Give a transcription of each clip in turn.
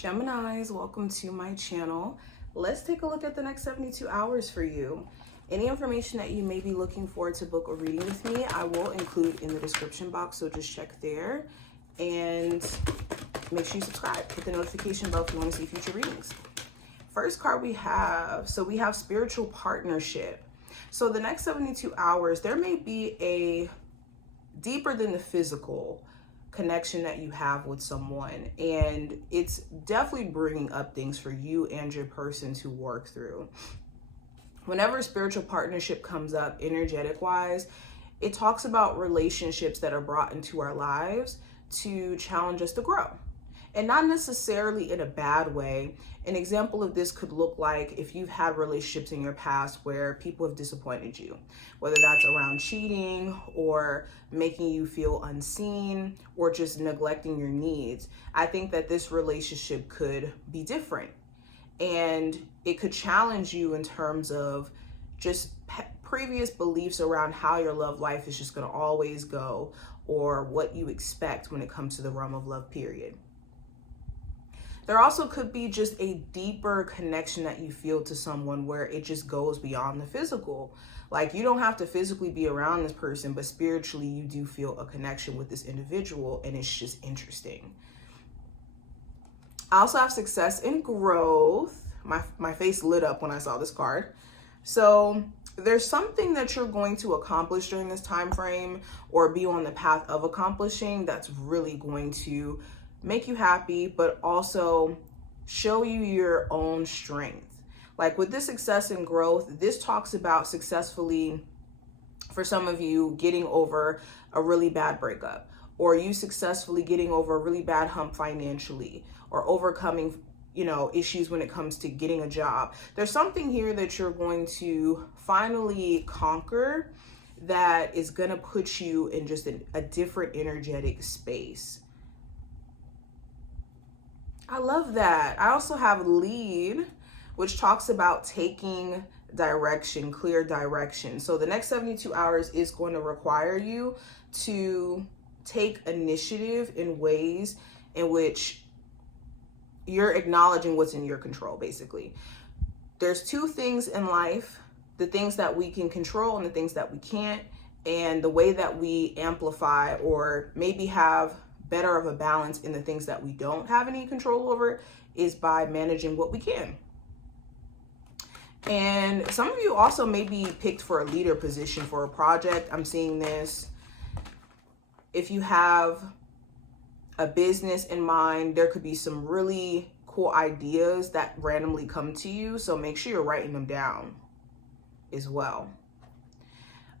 Geminis, welcome to my channel. Let's take a look at the next 72 hours for you. Any information that you may be looking for to book a reading with me, I will include in the description box, so just check there. And make sure you subscribe. Hit the notification bell if you want to see future readings. First card we have spiritual partnership. So the next 72 hours, there may be a deeper than the physical connection that you have with someone, and it's definitely bringing up things for you and your person to work through. Whenever spiritual partnership comes up energetic wise, it talks about relationships that are brought into our lives to challenge us to grow, and not necessarily in a bad way. An example of this could look like if you've had relationships in your past where people have disappointed you, whether that's around cheating or making you feel unseen or just neglecting your needs. I think that this relationship could be different, and it could challenge you in terms of just previous beliefs around how your love life is just going to always go, or what you expect when it comes to the realm of love, period. There also could be just a deeper connection that you feel to someone where it just goes beyond the physical. Like, you don't have to physically be around this person, but spiritually you do feel a connection with this individual, and it's just interesting. I also have success and growth. My face lit up when I saw this card. So there's something that you're going to accomplish during this time frame, or be on the path of accomplishing, that's really going to make you happy, but also show you your own strength. Like with this success and growth, this talks about successfully, for some of you, getting over a really bad breakup, or you successfully getting over a really bad hump financially, or overcoming, issues when it comes to getting a job. There's something here that you're going to finally conquer that is going to put you in just a different energetic space. I love that. I also have lead, which talks about taking direction, clear direction. So the next 72 hours is going to require you to take initiative in ways in which you're acknowledging what's in your control, basically. There's two things in life: the things that we can control and the things that we can't. And the way that we amplify, or maybe have better of a balance in the things that we don't have any control over, is by managing what we can. And some of you also may be picked for a leader position for a project. I'm seeing this. If you have a business in mind, there could be some really cool ideas that randomly come to you. So make sure you're writing them down as well.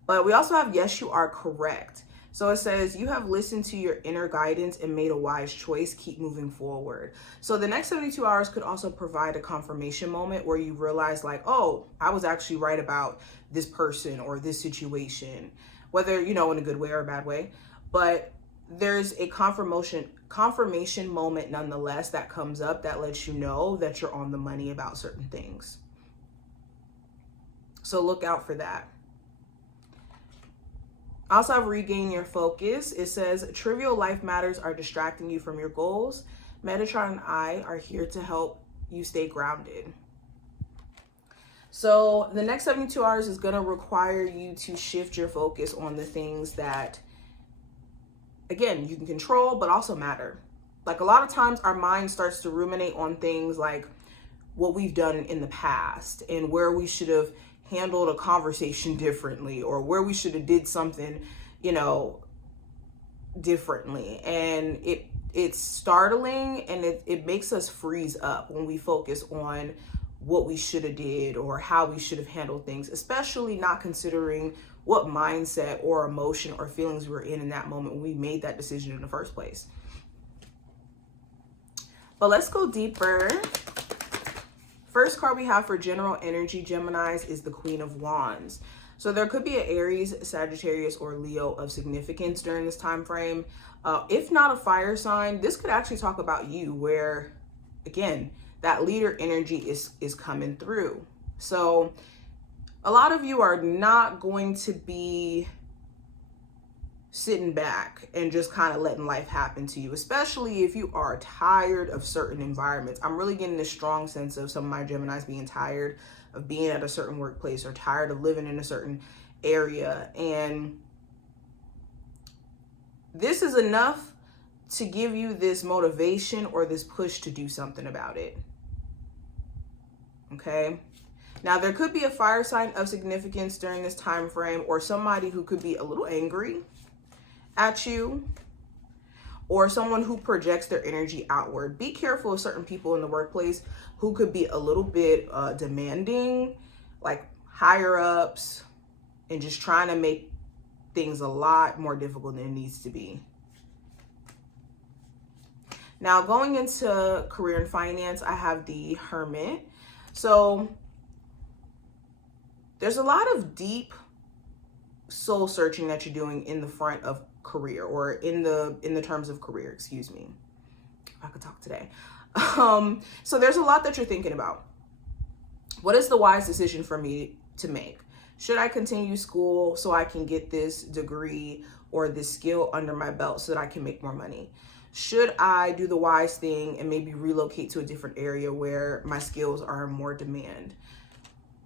But we also have, yes, you are correct. So it says, you have listened to your inner guidance and made a wise choice. Keep moving forward. So the next 72 hours could also provide a confirmation moment where you realize, like, oh, I was actually right about this person or this situation, whether, in a good way or a bad way. But there's a confirmation moment nonetheless that comes up that lets you know that you're on the money about certain things. So look out for that. I also have regain your focus. It says, trivial life matters are distracting you from your goals. Metatron and I are here to help you stay grounded. So the next 72 hours is going to require you to shift your focus on the things that, again, you can control, but also matter. Like, a lot of times our mind starts to ruminate on things like what we've done in the past, and where we should have handled a conversation differently, or where we should have did something, differently. And it's startling, and it makes us freeze up when we focus on what we should have did or how we should have handled things, especially not considering what mindset or emotion or feelings we were in that moment when we made that decision in the first place. But let's go deeper. First card we have for general energy, Geminis, is the Queen of Wands. So there could be an Aries, Sagittarius, or Leo of significance during this time frame. If not a fire sign, this could actually talk about you, where, again, that leader energy is coming through. So a lot of you are not going to be sitting back and just kind of letting life happen to you, especially if you are tired of certain environments. I'm really getting this strong sense of some of my Geminis being tired of being at a certain workplace or tired of living in a certain area. And this is enough to give you this motivation or this push to do something about it. Okay. Now, there could be a fire sign of significance during this time frame, or somebody who could be a little angry at you, or someone who projects their energy outward. Be careful of certain people in the workplace who could be a little bit demanding, like higher ups, and just trying to make things a lot more difficult than it needs to be. Now, going into career and finance, I have the Hermit. So there's a lot of deep soul searching that you're doing in the front of career, or in the terms of career, excuse me, if I could talk today. So there's a lot that you're thinking about. What is the wise decision for me to make? Should I continue school so I can get this degree or this skill under my belt so that I can make more money? Should I do the wise thing and maybe relocate to a different area where my skills are in more demand?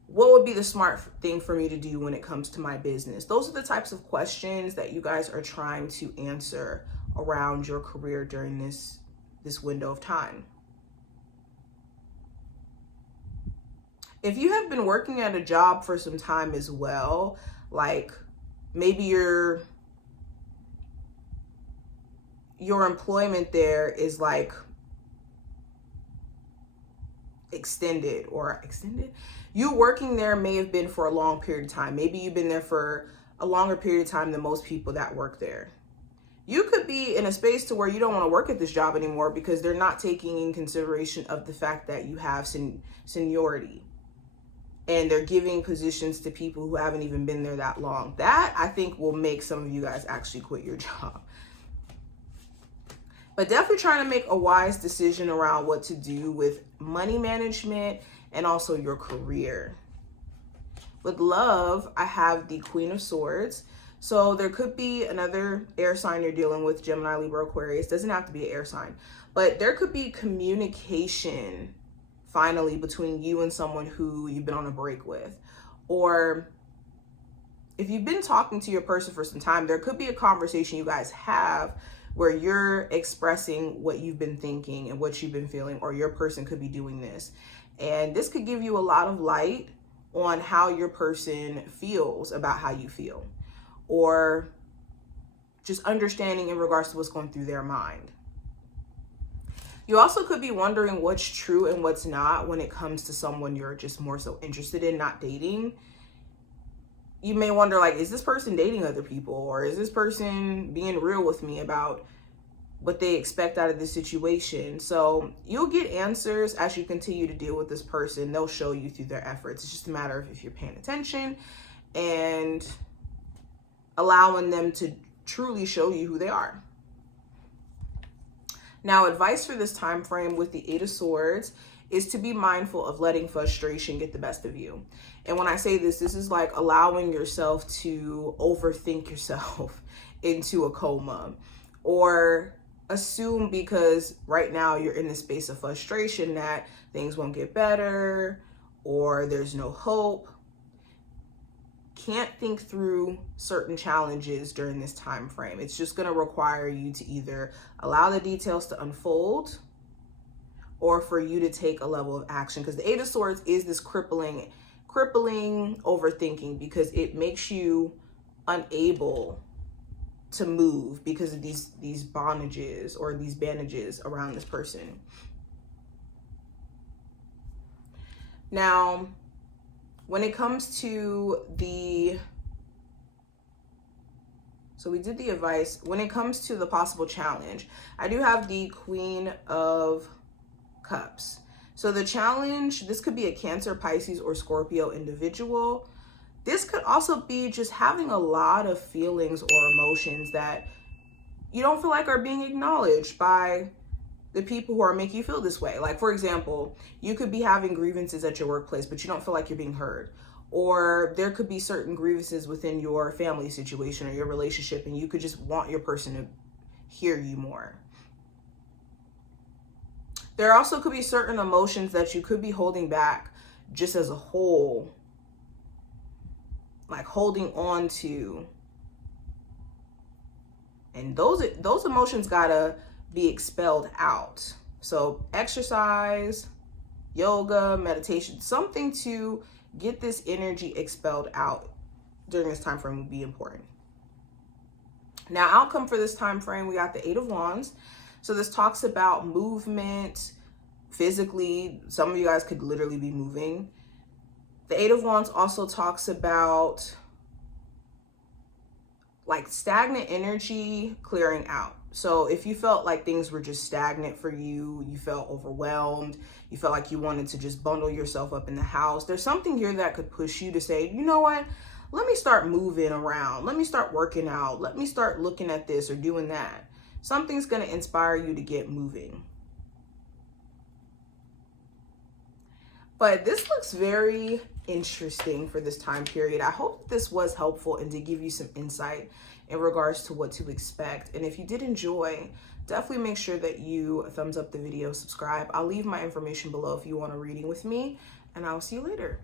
What would be the smart thing for me to do when it comes to my business? Those are the types of questions that you guys are trying to answer around your career during this window of time. If you have been working at a job for some time as well, like maybe your employment there is like extended. You working there may have been for a long period of time. Maybe you've been there for a longer period of time than most people that work there. You could be in a space to where you don't want to work at this job anymore because they're not taking in consideration of the fact that you have seniority, and they're giving positions to people who haven't even been there that long. That, I think, will make some of you guys actually quit your job. But definitely trying to make a wise decision around what to do with money management and also your career. With love, I have the Queen of Swords. So there could be another air sign you're dealing with, Gemini, Libra, Aquarius. Doesn't have to be an air sign, but there could be communication finally between you and someone who you've been on a break with. Or if you've been talking to your person for some time, there could be a conversation you guys have where you're expressing what you've been thinking and what you've been feeling, or your person could be doing this. And this could give you a lot of light on how your person feels about how you feel, or just understanding in regards to what's going through their mind. You also could be wondering what's true and what's not when it comes to someone you're just more so interested in, not dating. You may wonder, like, is this person dating other people, or is this person being real with me about what they expect out of this situation? So you'll get answers as you continue to deal with this person. They'll show you through their efforts. It's just a matter of if you're paying attention and allowing them to truly show you who they are. Now, advice for this time frame with the Eight of Swords is to be mindful of letting frustration get the best of you. And when I say this is like allowing yourself to overthink yourself into a coma, or assume because right now you're in the space of frustration that things won't get better or there's no hope. Can't think through certain challenges during this time frame. It's just going to require you to either allow the details to unfold or for you to take a level of action, because the Eight of Swords is this crippling overthinking, because it makes you unable to move because of these bondages or these bandages around this person. Now, when it comes to so we did the advice. When it comes to the possible challenge, I do have the Queen of Cups. So the challenge, this could be a Cancer, Pisces, or Scorpio individual. This could also be just having a lot of feelings or emotions that you don't feel like are being acknowledged by the people who are making you feel this way. Like, for example, you could be having grievances at your workplace, but you don't feel like you're being heard. or there could be certain grievances within your family situation or your relationship, and you could just want your person to hear you more. There also could be certain emotions that you could be holding back just as a whole, like holding on to. And those emotions gotta be expelled out. So exercise, yoga, meditation, something to get this energy expelled out during this time frame would be important. Now, outcome for this time frame, we got the 8 of Wands. So this talks about movement physically. Some of you guys could literally be moving. The 8 of Wands also talks about like stagnant energy clearing out. So if you felt like things were just stagnant for you, you felt overwhelmed, you felt like you wanted to just bundle yourself up in the house, there's something here that could push you to say, you know what, let me start moving around, let me start working out, let me start looking at this or doing that. Something's going to inspire you to get moving. But this looks very interesting for this time period. I hope this was helpful and to give you some insight in regards to what to expect. And if you did enjoy, definitely make sure that you thumbs up the video, subscribe. I'll leave my information below if you want a reading with me, and I'll see you later.